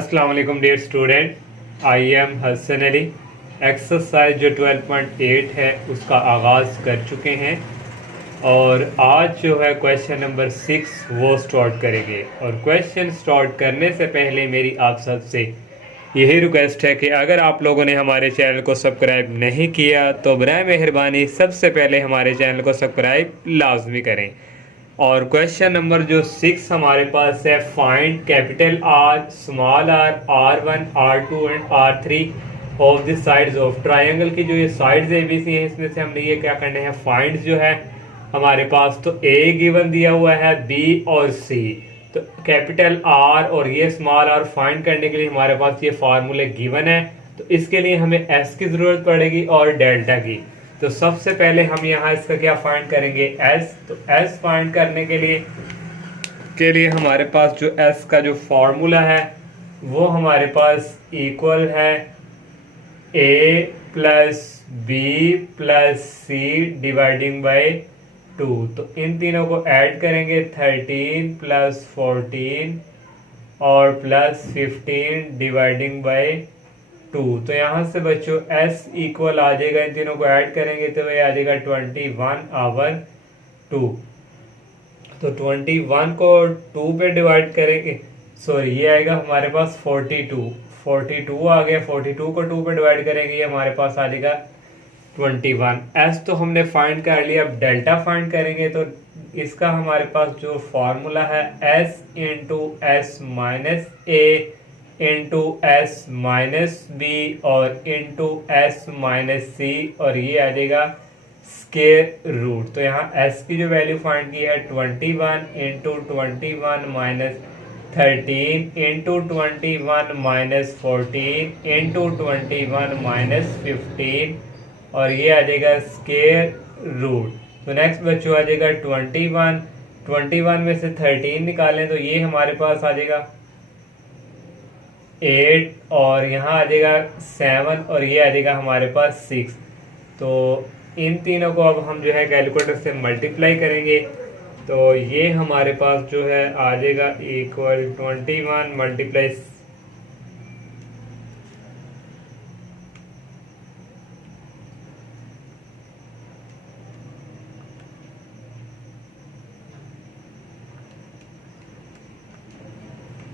अस्सलाम वालेकुम dear student, I am Hasan Ali. Exercise जो 12.8 है उसका आगाज़ कर चुके हैं और आज जो है क्वेश्चन नंबर 6 वो स्टार्ट करेंगे। और क्वेश्चन स्टार्ट करने से पहले मेरी आप सबसे यही रिक्वेस्ट है कि अगर आप लोगों ने हमारे चैनल को सब्सक्राइब नहीं किया तो बराए मेहरबानी सबसे पहले हमारे चैनल को सब्सक्राइब लाजमी करें। और क्वेश्चन नंबर जो 6 हमारे पास है, find capital R, small r, R1, R2 and R3 of the sides of triangle की जो ये साइड्स ABC हैं इसमें से हमने ये क्या करने हैं, फाइंड जो है हमारे पास तो A गिवन दिया हुआ है, B और C। तो कैपिटल R और ये स्मॉल r फाइंड करने के लिए हमारे पास ये फार्मूले गिवन है। तो इसके लिए हमें S की ज़रूरत पड़ेगी और डेल्टा की। तो सबसे पहले हम यहाँ इसका क्या फाइंड करेंगे, S। तो S फाइंड करने के लिए हमारे पास जो S का जो फार्मूला है वो हमारे पास इक्वल है A plus B plus C dividing by 2। तो इन तीनों को ऐड करेंगे, 13 प्लस 14 और प्लस 15 डिवाइडिंग बाई 2। तो यहाँ से बच्चों S इक्वल आ जाएगा, इन तीनों को ऐड करेंगे तो ये आ जाएगा 21/2। तो 21 को 2 पे डिवाइड करेंगे, सॉरी ये आएगा हमारे पास 42 आ गया। 42 को 2 पे डिवाइड करेंगे, ये हमारे पास आ जाएगा 21। S तो हमने फाइंड कर लिया, अब डेल्टा फाइंड करेंगे। तो इसका हमारे पास जो फॉर्मूला है S into S minus A into S minus B और इंटू S माइनस C, और ये आ जाएगा स्केयर रूट। तो यहाँ S की जो वैल्यू फाइंड की है 21 into 21 minus 13 into 21 minus 14 into 21 minus 15, और ये आ जाएगा स्केयर रूट। तो नेक्स्ट बच्चों आ जाएगा 21 में से 13 निकालें तो ये हमारे पास आ जाएगा 8 और यहाँ आ जाएगा 7 और ये आ जाएगा हमारे पास 6। तो इन तीनों को अब हम जो है कैलकुलेटर से मल्टीप्लाई करेंगे तो ये हमारे पास जो है आ जाएगा इक्वल 21 मल्टीप्लाई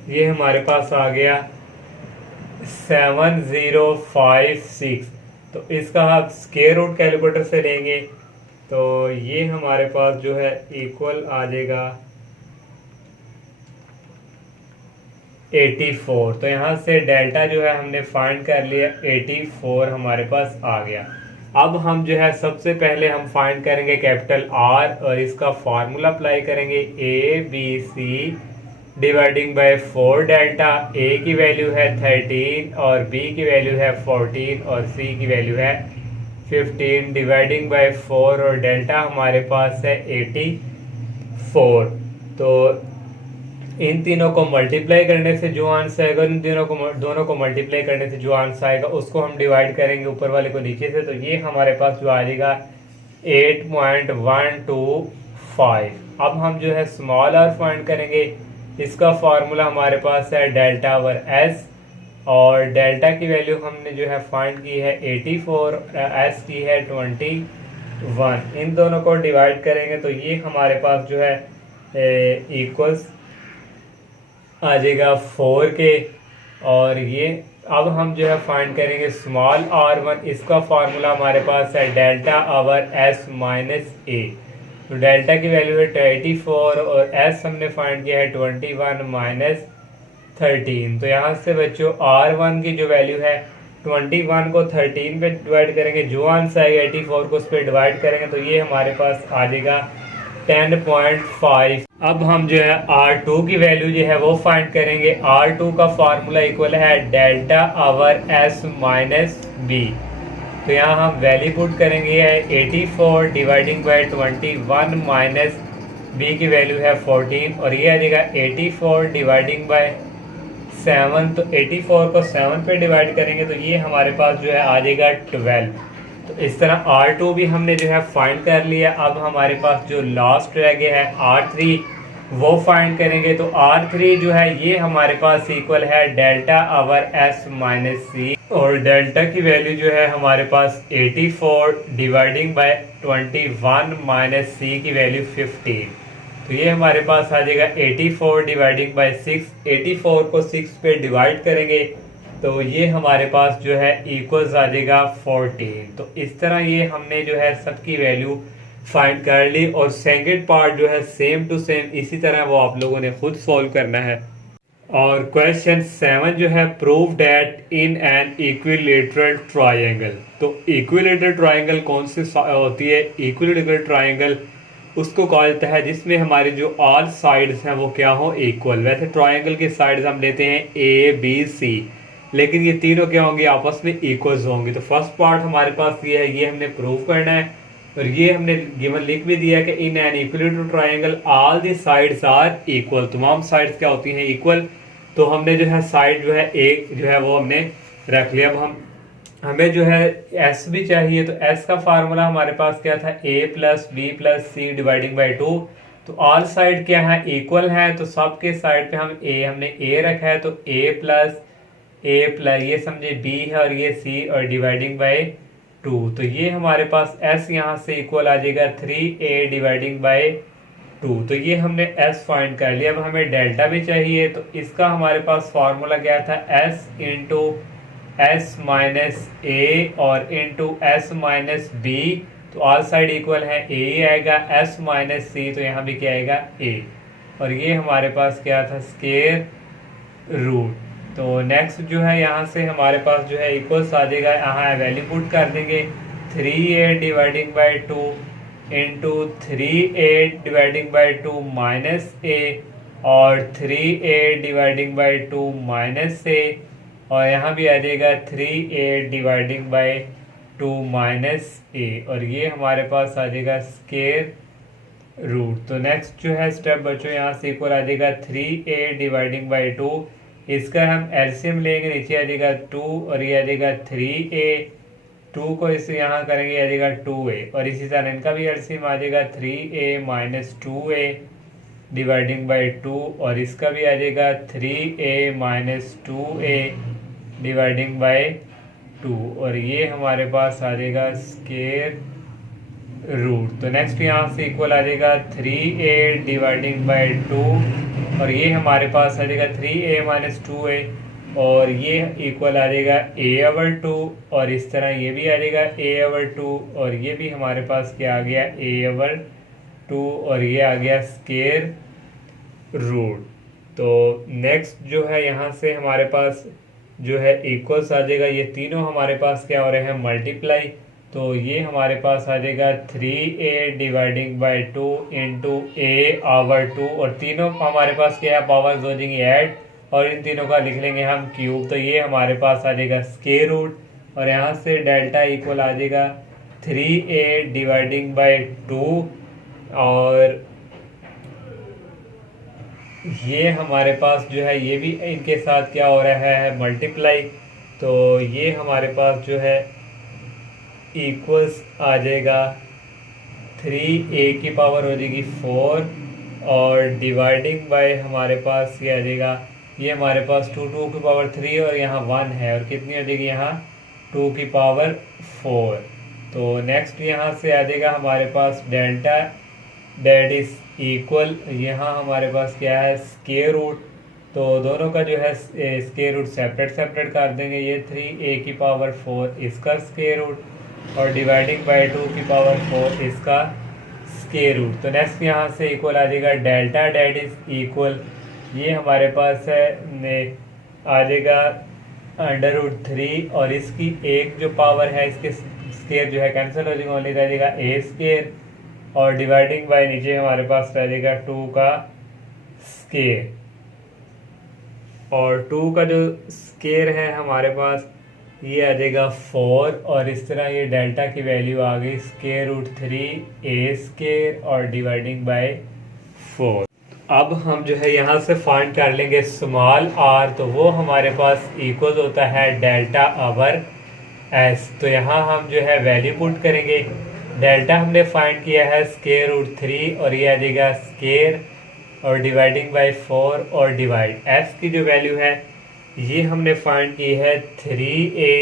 ये हमारे पास आ गया 7056। तो इसका आप स्क्वायर रूट कैलकुलेटर से लेंगे तो ये हमारे पास जो है इक्वल आ जाएगा 84। तो यहाँ से डेल्टा जो है हमने फाइंड कर लिया, 84 हमारे पास आ गया। अब हम जो है सबसे पहले हम फाइंड करेंगे कैपिटल R और इसका फार्मूला अप्लाई करेंगे, ABC dividing by 4 delta. A की वैल्यू है 13 और B की वैल्यू है 14 और C की वैल्यू है 15 डिवाइडिंग बाय 4 और डेल्टा हमारे पास है 84। तो इन तीनों को मल्टीप्लाई करने से जो आंसर आएगा, इन दोनों को मल्टीप्लाई करने से जो आंसर आएगा उसको हम डिवाइड करेंगे ऊपर वाले को नीचे से। तो ये हमारे पास जो आ जाएगा 8.125। अब हम जो है स्मॉल r फाइंड करेंगे, इसका फार्मूला हमारे पास है डेल्टा ओवर S और डेल्टा की वैल्यू हमने जो है फाइंड की है 84, S की है 21। इन दोनों को डिवाइड करेंगे तो ये हमारे पास जो है इक्वल्स आ जाएगा 4 के। और ये अब हम जो है फाइंड करेंगे स्मॉल r1, इसका फार्मूला हमारे पास है delta over S minus A। तो डेल्टा की वैल्यू है 84 और S हमने फाइंड किया है 21 माइनस 13। तो यहाँ से बच्चों R1 की जो वैल्यू है 21 को 13 पे डिवाइड करेंगे, जो आंसर आएगा 84 को उस पर डिवाइड करेंगे तो ये हमारे पास आ जाएगा 10.5। अब हम जो है R2 की वैल्यू जो है वो फाइंड करेंगे। R2 का फार्मूला इक्वल है delta over S minus B। तो यहाँ हम वैल्यू पुट करेंगे 84 डिवाइडिंग बाय 21 माइनस B की वैल्यू है 14 और ये आ जाएगा 84 डिवाइडिंग बाय 7। तो 84 को 7 पे डिवाइड करेंगे तो ये हमारे पास जो है आ जाएगा 12। तो इस तरह R2 भी हमने जो है फाइंड कर लिया। अब हमारे पास जो लास्ट रह गया है R3, वो फाइंड करेंगे। तो R3 जो है ये हमारे पास इक्वल है डेल्टा आवर S माइनस सी, और डेल्टा की वैल्यू जो है हमारे पास 84 डिवाइडिंग बाय 21 माइनस सी की वैल्यू 15। तो ये हमारे पास आ जाएगा 84 डिवाइडिंग बाय 6। 84 को 6 पे डिवाइड करेंगे तो ये हमारे पास जो है इक्वल्स आ जाएगा 14। तो इस तरह ये हमने जो है सबकी वैल्यू फाइंड कर ली, और सेकंड पार्ट जो है सेम टू सेम इसी तरह वो आप लोगों ने खुद सॉल्व करना है। और क्वेश्चन 7 जो है, prove that in an equilateral triangle. तो इक्विलेटरल ट्रायंगल कौन सी होती है? इक्विलेटरल ट्रायंगल उसको कहा जाता है जिसमें हमारे जो ऑल साइड्स हैं वो क्या हो, इक्वल। वैसे ट्रायंगल की साइड्स हम लेते हैं ए बी सी, लेकिन ये तीनों क्या होंगे, आपस में इक्वल्स होंगे। तो फर्स्ट पार्ट हमारे पास ये है, ये हमने प्रूव करना है, और ये हमने गिवन लिख भी दिया कि in an equilateral triangle all the sides are equal. तमाम साइड्स क्या होती हैं, इक्वल। तो हमने जो है साइड जो है एक जो है वो हमने रख लिया। अब हमें जो है एस भी चाहिए, तो एस का फार्मूला हमारे पास क्या था, A plus B plus C dividing by 2। तो ऑल साइड क्या है, इक्वल है, तो सबके साइड पे हमने ए रखा है, तो ए प्लस ये समझे बी है और ये सी, और डिवाइडिंग बाई 2। तो ये हमारे पास s यहाँ से इक्वल आ जाएगा 3a डिवाइडिंग बाई 2। तो ये हमने s फाइंड कर लिया। अब हमें डेल्टा भी चाहिए, तो इसका हमारे पास फार्मूला क्या था, s इंटू एस माइनस ए और इंटू एस माइनस बी। तो ऑल साइड इक्वल है, ए आएगा, s माइनस सी, तो यहाँ भी क्या आएगा, a। और ये हमारे पास क्या था, स्केयर रूट। तो नेक्स्ट जो है यहाँ से हमारे पास जो है इक्वल्स आ जाएगा, यहाँ वैल्यू पुट कर देंगे, 3a dividing by 2 into 3a dividing by 2 minus a, और 3a dividing by 2 minus a, और यहाँ भी आ जाएगा 3a dividing by 2 minus a, और ये हमारे पास आ जाएगा स्केयर रूट। तो नेक्स्ट जो है स्टेप बच्चों यहाँ से इक्वल आ जाएगा 3a डिवाइडिंग बाई 2, इसका हम एलसीएम लेंगे, नीचे आ जाएगा 2 और ये आ जाएगा 3a। 2 को इसे यहाँ करेंगे, आ जाएगा 2a, और इसी तरह इनका भी एलसीएम आ जाएगा 3a minus 2a dividing by 2, और इसका भी आ जाएगा 3a minus 2a dividing by 2, और ये हमारे पास आ जाएगा स्केयर रूट। तो नेक्स्ट यहाँ से इक्वल आ जाएगा 3a डिवाइडिंग बाई 2, और ये हमारे पास आ जाएगा 3a माइनस 2a, और ये इक्वल आ जाएगा a ओवर 2, और इस तरह ये भी आ जाएगा a ओवर 2, और ये भी हमारे पास क्या आ गया, a ओवर 2, और ये आ गया स्केयर रूट। तो नेक्स्ट जो है यहाँ से हमारे पास जो है इक्वल्स आ जाएगा, ये तीनों हमारे पास क्या हो रहे हैं, मल्टीप्लाई। तो ये हमारे पास आ जाएगा 3a dividing by 2 into a over 2, और तीनों हमारे पास क्या है, पावर्स हो जाएंगी ऐड, और इन तीनों का लिख लेंगे हम क्यूब। तो ये हमारे पास आ जाएगा स्केयर रूट, और यहाँ से डेल्टा इक्वल आ जाएगा 3a डिवाइडिंग बाई 2, और ये हमारे पास जो है ये भी इनके साथ क्या हो रहा है, मल्टीप्लाई। तो ये हमारे पास जो है इक्वल्स आ जाएगा 3a की पावर हो जाएगी 4, और डिवाइडिंग बाय हमारे पास ये आ जाएगा, ये हमारे पास 2 की पावर 3, और यहाँ 1 है, और कितनी हो जाएगी यहाँ 2 की पावर 4। तो नेक्स्ट यहाँ से आ जाएगा हमारे पास डेल्टा दैट इज इक्वल, यहाँ हमारे पास क्या है, स्केयर रूट। तो दोनों का जो है स्केयर रूट सेपरेट कर देंगे, ये 3a की पावर 4 इसका स्केयर रूट, और डिवाइडिंग बाई 2 की पावर 4 इसका स्केयर रूट। तो नेक्स्ट यहाँ से इक्वल आ जाएगा डेल्टा दैट इज इक्वल, ये हमारे पास है आ जाएगा √3, और इसकी एक जो पावर है इसके स्केयर जो है कैंसिल हो जाएगा, ओनली रह जाएगा a स्केयर, और डिवाइडिंग बाई नीचे हमारे पास रह जाएगा 2 का स्केयर, और 2 का जो स्केयर है हमारे पास ये आ जाएगा 4, और इस तरह ये डेल्टा की वैल्यू आ गई स्केयर रूट 3a स्केयर और डिवाइडिंग बाय 4। अब हम जो है यहाँ से फाइंड कर लेंगे स्मॉल r, तो वो हमारे पास इक्वल होता है डेल्टा ओवर s। तो यहाँ हम जो है वैल्यू पुट करेंगे, डेल्टा हमने फाइंड किया है स्केयर रूट 3, और ये आ जाएगा स्केयर, और डिवाइडिंग बाय 4 और डिवाइड f की जो वैल्यू है ये हमने फाइंड की है 3a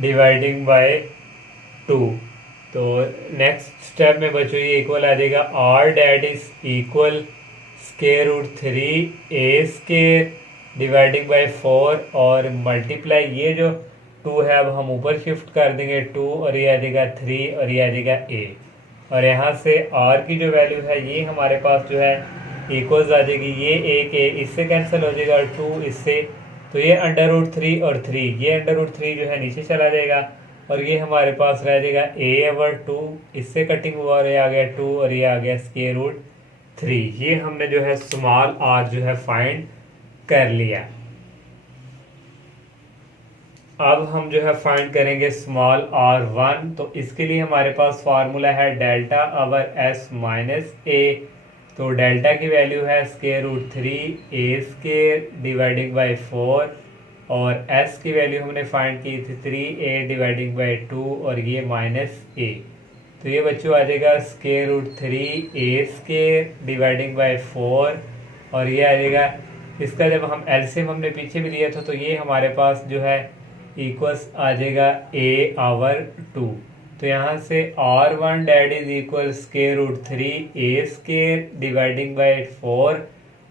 डिवाइडिंग बाय 2। तो नेक्स्ट स्टेप में बच्चों ये इक्वल आ जाएगा r that is equal square root 3a square dividing by 4 और मल्टीप्लाई ये जो 2 है अब हम ऊपर शिफ्ट कर देंगे 2 और ये आ जाएगा 3 और ये आ जाएगा a और यहाँ से r की जो वैल्यू है ये हमारे पास जो है इक्वल्स आ जाएगी ये एक a इससे कैंसिल हो जाएगा और 2 इससे, तो ये अंडर रूट 3 और 3 ये अंडर रूट 3 जो है नीचे चला जाएगा और ये हमारे पास रह जाएगा a ओवर 2 इससे कटिंग हुआ और ये आ गया 2 और ये आ गया स्क्वायर रूट 3। ये हमने जो है स्मॉल r जो है फाइंड कर लिया। अब हम जो है फाइंड करेंगे स्मॉल r1। तो इसके लिए हमारे पास फार्मूला है delta over s minus a। तो डेल्टा की वैल्यू है square root 3a square dividing by 4 और s की वैल्यू हमने फाइंड की थी 3a डिवाइडिंग बाय 2 और ये माइनस a। तो ये बच्चों आ जाएगा square root 3a square dividing by 4 और ये आ जाएगा इसका जब हम एलसीएम हमने पीछे भी लिया था तो ये हमारे पास जो है इक्वल्स आ जाएगा a ओवर 2। तो यहाँ से r1 that is equal square root 3a square dividing by 4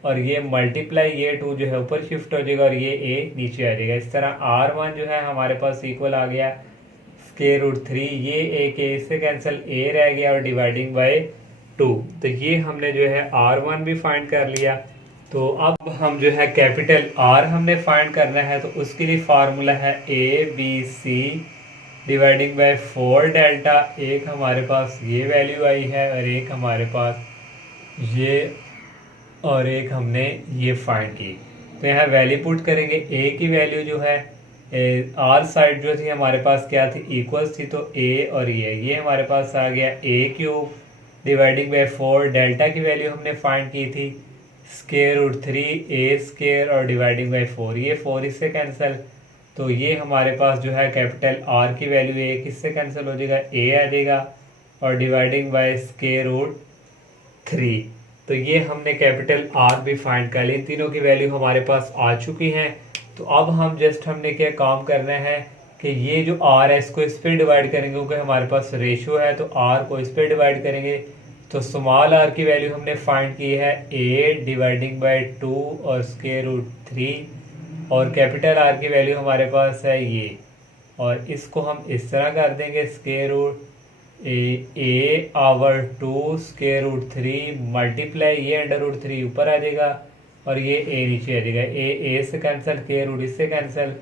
और ये मल्टीप्लाई ये 2 जो है ऊपर शिफ्ट हो जाएगा और ये a नीचे आ जाएगा। इस तरह r1 जो है हमारे पास इक्वल आ गया स्क्वायर रूट 3 ये एक a इससे कैंसिल a रह गया और डिवाइडिंग बाय 2। तो ये हमने जो है r1 भी फाइंड कर लिया। तो अब हम जो है कैपिटल R हमने फाइंड करना है तो उसके लिए फार्मूला है ABC डिवाइडिंग बाय 4 डेल्टा। एक हमारे पास ये वैल्यू आई है और एक हमारे पास ये और एक हमने ये फाइंड की। तो यहाँ वैल्यू पुट करेंगे a की वैल्यू जो है R साइड जो थी हमारे पास क्या थी इक्वल्स थी तो a और ये हमारे पास आ गया a cube dividing by 4 delta की वैल्यू हमने फाइंड की थी स्क्वायर रूट 3a स्क्वायर और डिवाइडिंग बाय 4 ये 4 इससे कैंसिल, तो ये हमारे पास जो है कैपिटल R की वैल्यू एक इससे कैंसिल हो जाएगा a आ जाएगा और डिवाइडिंग बाय स्क्वायर रूट 3। तो ये हमने कैपिटल R भी फाइंड कर ली। इन तीनों की वैल्यू हमारे पास आ चुकी हैं। तो अब हम जस्ट हमने क्या काम करना है कि ये जो R है इसको इस पर डिवाइड करेंगे क्योंकि हमारे पास रेशियो है तो R को इस पर डिवाइड करेंगे। तो स्मॉल r की वैल्यू हमने फाइंड की है a डिवाइडिंग बाय 2 और स्क्वायर रूट 3 और कैपिटल R की वैल्यू हमारे पास है ये और इसको हम इस तरह कर देंगे square root a over 2 square root 3 multiply ये अंडर रूट 3 ऊपर आ जाएगा और ये a नीचे आ जाएगा। a से कैंसिल स्क्वायर रूट इससे कैंसिल,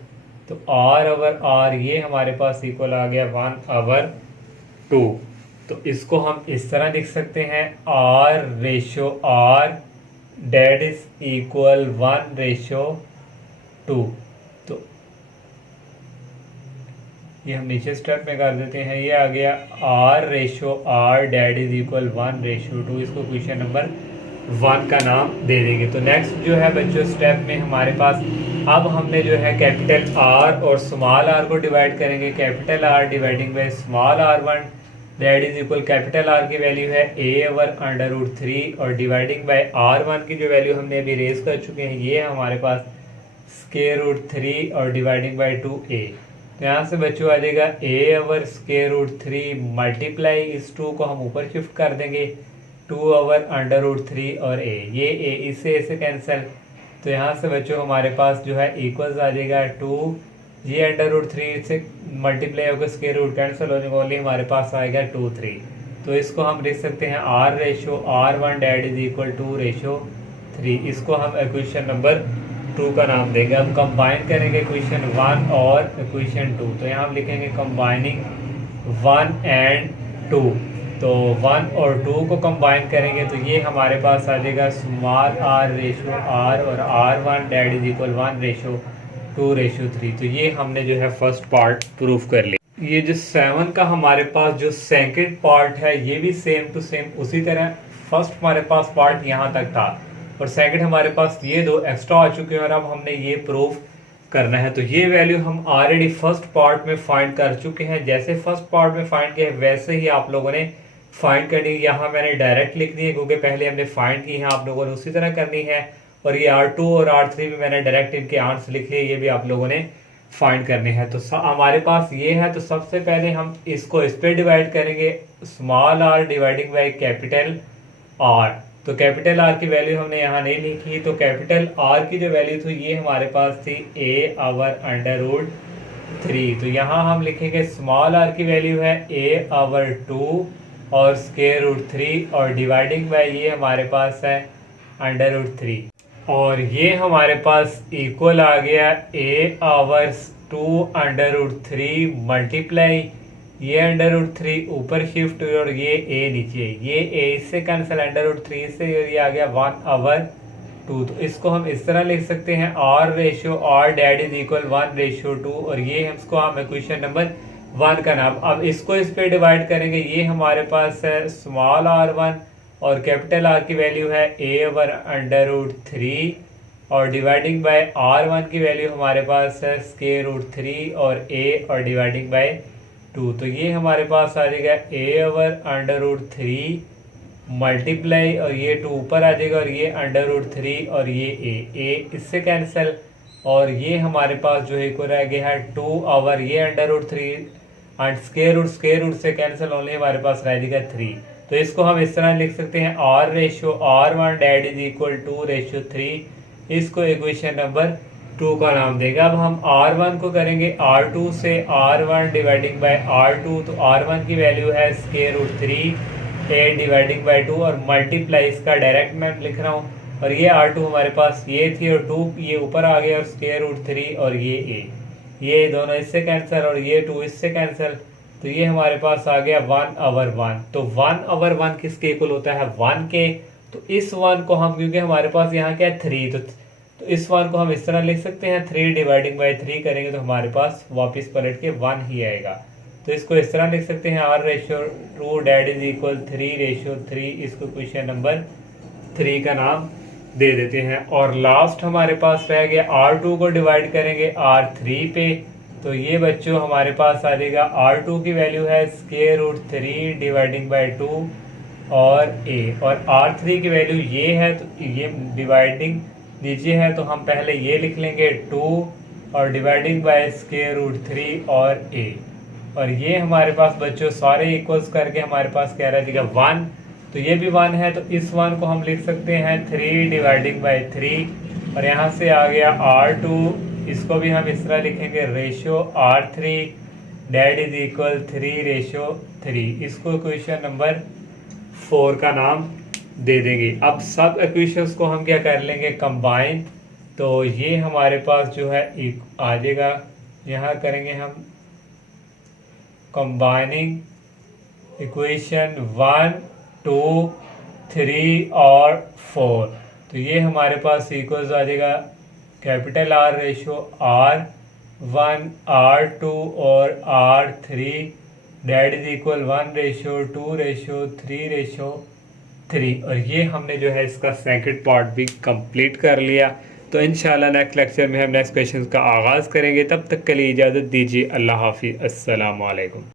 तो r ओवर r ये हमारे पास इक्वल आ गया 1 ओवर 2। तो इसको हम इस तरह लिख सकते हैं r ratio r that is equal 1 ratio 2। तो ये हम नीचे स्टेप में कर देते हैं, ये आ गया r ratio r that is equal 1 ratio 2। इसको क्वेश्चन नंबर 1 का नाम दे देंगे। तो नेक्स्ट जो है बच्चों स्टेप में हमारे पास अब हमने जो है कैपिटल R और स्मॉल r को डिवाइड करेंगे। Capital R dividing by small r1 that is equal capital R की वैल्यू है a ओवर अंडर रूट 3 और डिवाइडिंग बाय r1 की जो वैल्यू हमने अभी रेज कर चुके हैं ये हमारे पास स्क्वायर रूट 3 और डिवाइडिंग बाय 2a। तो यहाँ से बच्चों आ जाएगा a over square root 3 multiply इस 2 को हम ऊपर शिफ्ट कर देंगे 2 ओवर अंडर रूट 3 और a ये a इससे कैंसिल। तो यहाँ से बच्चों हमारे पास जो है इक्वल्स आ जाएगा 2 ये अंडर रूट 3 से मल्टीप्लाई होकर स्क्वायर रूट कैंसिल होने वाली हमारे पास आएगा 2 3। तो इसको हम लिख सकते हैं r ratio r1 that is equal 2 ratio 3। इसको हम इक्वेशन नंबर 2 का नाम देंगे। अब कंबाइन करेंगे इक्वेशन 1 और इक्वेशन 2। तो यहाँ हम लिखेंगे कंबाइनिंग 1 एंड 2। तो 1 और 2 को कंबाइन करेंगे तो ये हमारे पास आ जाएगा स्मॉल r रेशो r और r1 that is equal 1 ratio 2 ratio 3। तो ये हमने जो है फर्स्ट पार्ट प्रूफ कर लिया। ये जो 7 का हमारे पास जो सेकंड पार्ट है ये भी सेम टू सेम उसी तरह फर्स्ट हमारे पास पार्ट यहाँ तक था और सेकंड हमारे पास ये दो एक्स्ट्रा आ चुके हैं और अब हमने ये प्रूफ करना है। तो ये वैल्यू हम ऑलरेडी फर्स्ट पार्ट में फाइंड कर चुके हैं। जैसे फर्स्ट पार्ट में फाइंड किया वैसे ही आप लोगों ने फाइंड करनी है, यहाँ मैंने डायरेक्ट लिख दी है क्योंकि पहले हमने फाइंड की है, आप लोगों ने उसी तरह करनी है। और ये R2 और R3 में मैंने डायरेक्ट इनके आंसर लिख लिए, ये भी आप लोगों ने फाइंड करने हैं। तो हमारे पास ये है, तो सबसे पहले हम इसको इस पे डिवाइड करेंगे, small r dividing by capital R। तो कैपिटल R की वैल्यू हमने यहाँ नहीं लिखी, तो कैपिटल R की जो वैल्यू थी ये हमारे पास थी a/√3। तो यहाँ हम लिखेंगे स्मॉल r की वैल्यू है a/2 और √3 और डिवाइडिंग बाय ये हमारे पास है √3। और ये हमारे पास इक्वल आ गया a/2 मल्टीप्लाई ये √3 ऊपर शिफ्ट हुई और ये a नीचे, ये a इससे कैंसिल, √3 से ये आ गया 1/2। तो इसको हम इस तरह लिख सकते हैं r डैड इज इक्वल 1:2 और ये हमको हम इक्वेशन नंबर 1 का नाम। अब इसको इस पे डिवाइड करेंगे, ये हमारे पास है स्मॉल r1 और कैपिटल R की वैल्यू है a/√3 और डिवाइडिंग बाय r1 की वैल्यू हमारे पास है √3 और a और डिवाइडिंग बाय 2। तो ये हमारे पास आ जाएगा a/√3 मल्टीप्लाई और ये 2 ऊपर आ जाएगा और ये √3 और ये a इससे कैंसिल और ये हमारे पास जो है को रह गया है 2 ये √3 एंड स्क्वायर रूट से कैंसिल होने हमारे पास रह जाएगा 3। तो इसको हम इस तरह लिख सकते हैं r/r1 डैड इज इक्वल 2:3। इसको इक्वेशन नंबर 2 का नाम देगा। अब हम r1 को करेंगे r2 से, r1 डिवाइडिंग बाय r2, तो r1 की वैल्यू है √3 a डिवाइडिंग बाय 2 और मल्टीप्लाई इसका डायरेक्ट मैं लिख रहा हूँ और ये r2 हमारे पास ये थी और 2 ये ऊपर आ गया और √3 और ये a, ये दोनों इससे कैंसिल और ये 2 इससे कैंसिल। तो ये हमारे पास आ गया 1/1। तो 1/1 किसके इक्वल होता है 1 के। तो इस 1 को हम, क्योंकि हमारे पास यहाँ क्या है 3, तो इस 1 को हम इस तरह लिख सकते हैं 3 डिवाइडिंग बाय 3 करेंगे तो हमारे पास वापस पलट के 1 ही आएगा। तो इसको इस तरह लिख सकते हैं r/2 डैड इज इक्वल 3:3। इसको क्वेश्चन नंबर 3 का नाम दे देते हैं। और लास्ट हमारे पास रह गया r2 को डिवाइड करेंगे r3 पे, तो ये बच्चों हमारे पास आ जाएगा r2 की वैल्यू है √3 डिवाइडिंग बाय 2 और a और r3 की वैल्यू ये है, तो ये डिवाइडिंग नीचे है तो हम पहले ये लिख लेंगे 2 और डिवाइडिंग बाय √3 और a और ये हमारे पास बच्चों सारे इक्वल्स करके हमारे पास क्या रह जाएगा 1। तो ये भी 1 है, तो इस 1 को हम लिख सकते हैं 3 डिवाइडिंग बाय 3 और यहाँ से आ गया r2, इसको भी हम इस तरह लिखेंगे r3 डैड इज इक्वल 3:3। इसको इक्वेशन नंबर 4 का नाम दे देंगे। अब सब इक्वेशंस को हम क्या कर लेंगे कंबाइन, तो ये हमारे पास जो है एक आ जाएगा, यहाँ करेंगे हम कंबाइनिंग इक्वेशन 1 2 3 और 4। तो ये हमारे पास इक्वल्स आ जाएगा कैपिटल R/R1 R2 और R3 डैट इज इक्वल 1:2:3:3 और ये हमने जो है इसका सेकंड पार्ट भी कंप्लीट कर लिया। तो इंशाल्लाह नेक्स्ट लेक्चर में हम नेक्स्ट क्वेश्चन का आगाज़ करेंगे। तब तक के लिए इजाज़त दीजिए। अल्लाह हाफिज़। अस्सलाम वालेकुम।